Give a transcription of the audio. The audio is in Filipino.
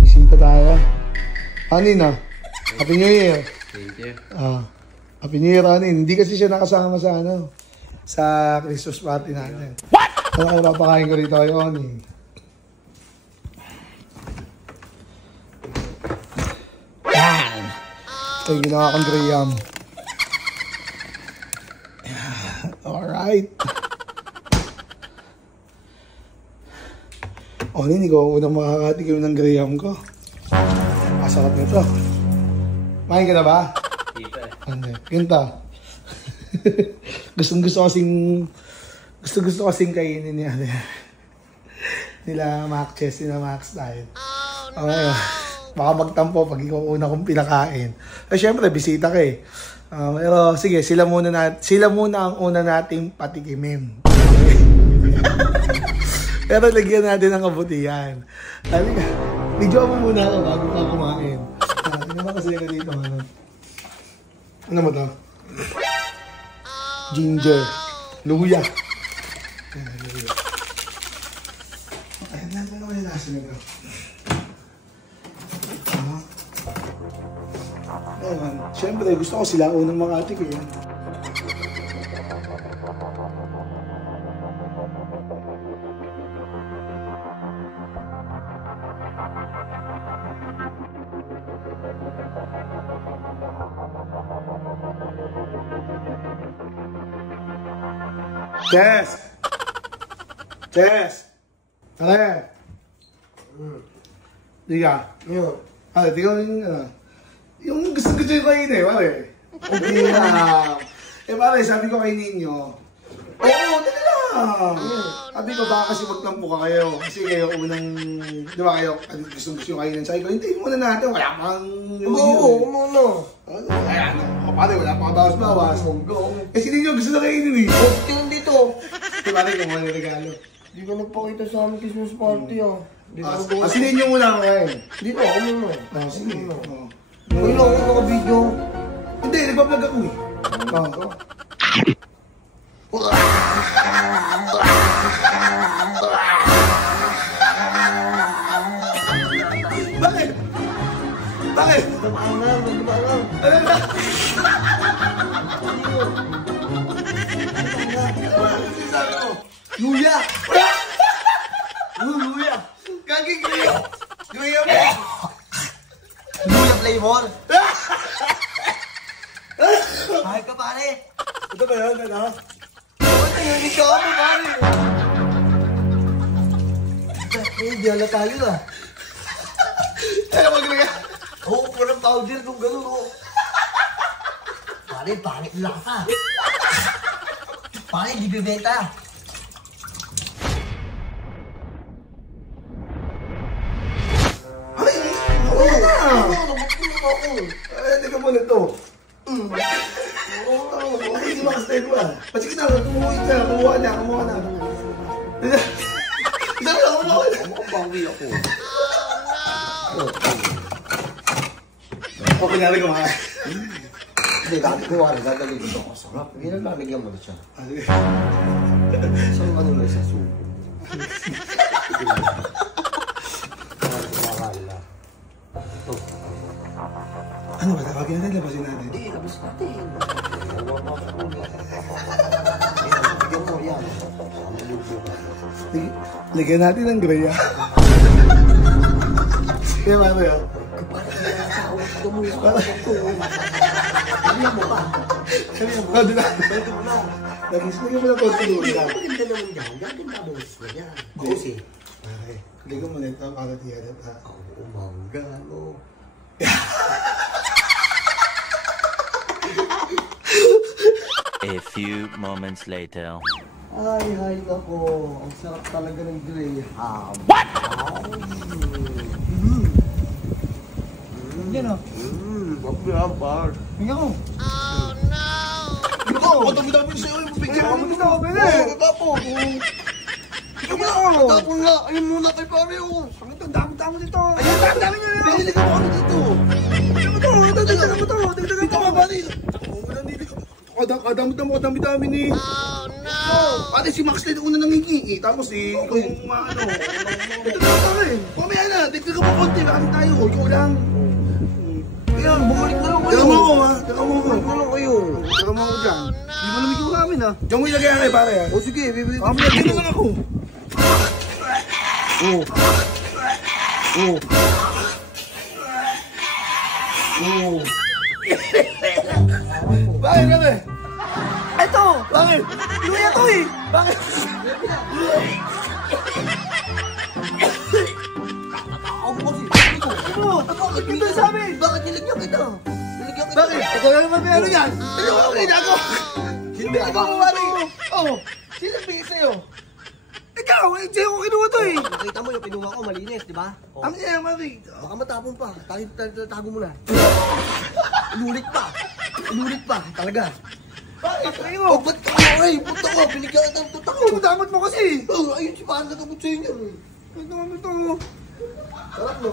Bisita tayo. Anin na? Happy New Year. Thank you. Happy New Year, Anin. Hindi kasi siya nakasama sa sa Christmas party natin. What? Ano kayo papakain ko rito kayo, Anin? Yan! Ito yung ginawa kong graham. Alright. Anin, ikaw ang unang makakatikim ng graham ko. Masarap nito. Mahin ka na ba? Hindi. Ganito. Gusto kasing kainin nila Max Chess, nila Max style. Okay. Baka magtampo pag ikaw una kong pinakain. Eh, syempre, bisita ka eh. Pero sige, sila muna ang una nating patikimin. Okay? Pero lagyan natin ng kabutihan. Halika, video mo muna ako bago ka kumain. Ano naman kasi ka dito, ano? Ano mo to? Ginger. Luya. Luya. Ayan na, ano kaya nasa nito? Ayan, syempre gusto ko sila unang makatikim. Chess! Pare! Diga. Pare, di ka yung gusto yung kainin, pare. Okay lang. Eh pare, sabi ko kay Ninyo, oo, dali lang. Sabi ko, baka kasi magtampo ka kayo. Kasi kayo unang, di ba kayo, gusto yung kainin. Sabi ko, hintayin muna natin, wala pang... Oo, muna. Ayan, pare, wala pang bawas-bawas. Eh si Ninyo, gusto na kainin eh. Tingnan dito. Di pare, kung ano regalo. Hindi ka nagpakita sa amin Christmas party Si Ninyo muna ako ngayon. Dito, ako muna. Sige. Ay, ako naka-video. Hindi, nagpa-vlog ako eh. Bakit? Bakit? Ano na? Ano na? Ano sinasabi mo? Luya! Luya! Gaging Luya! Luya mo! Luya flavor! Ay ka pare! Ito ba yun? Ano? Hindi ka ako pare! Eh, di ala tayo na. Ano mag-luya? Oo, walang powder kung gano'n o. Pare, pangit lasa. Pare, di bibenta. Ay! Oo na! Ay, teka mo nito. Ay, hindi makastyle ba? Sige na, kumuha na. Dami ako na. Bawi ako. Okay na rin kumain. Hindi, dati ko wala. Dadali ko ito. Masarap. Hindi na lalagyan mo na siya. Saan ano na sa subo? Ano ba? Tawagin natin, labasin natin. Hindi, labas natin. Bigyan mo yan. Lagyan natin ng graya. Kaya ba yun? Lagyan mo pa. Lagyan mo na. Lagyan mo na konti doon lang. Maganda naman yan. Lagyan mo na yan. Kasi. Lagyan mo na ito para tiyadat ha. Oo, mangga, no? A few moments later. Ay, nako. Ang sarap talaga ng graham. What? Yan o. Graham par. Tingnan ko. Oh no! Ito! Matami-dami sa'yo yung bigyan mo. Matami na eh. Matapon. Ikaw mo na ako. Matapon nga. Ayun muna kay pare o. Ang ito, dami-dami dito. Ayun, dami-dami nyo. nilagyan mo kami dito. Dagdagan mo to. Dito ka, pare. Kadami-dami ni... Oh, no! Pare, si Max Led una nangingi. Tapos ikaw yung ano. Ito na pare. Pamaya na, dagdagan mo konti. Bakit tayo? Ikaw lang. Ayan, bumalik na lang kayo. Teka mo ako ha. Teka mo ako. Bumalik na lang kayo. Teka mo ako dyan. Di ba namig yung namin ha? Diyan mo ilagay kay pare ha. O sige, bibili. Pamaya, dito lang ako. Oh. Oh. Oh. Bakit kami? Ito! Bakit? Luya to eh! Bakit? Ako kasi, ano? Bakit kita sa amin? Bakit nilagyan kita? Nilagyan kita? Bakit? Ikaw lang naman may ano yan. Ano ako ako? Hindi Ikaw mo pare. Oo. Sino bigay sa'yo? Ikaw, hindi ako kinuha to eh. Nakita mo yung kinuha ko, malinis, di ba? Oh. Ang niya, pare. Baka matapon pa. Tago mo na. Inulit pa. Inulit pa. Talaga. Bakit? Kayo. Oh, ba't ka mo eh? Puta ko. Binigyan ka ng tuta ko. Ang damot mo kasi. Oh, ayun si Pahan nagabot sa inyo. Ito kami to. Sarap no?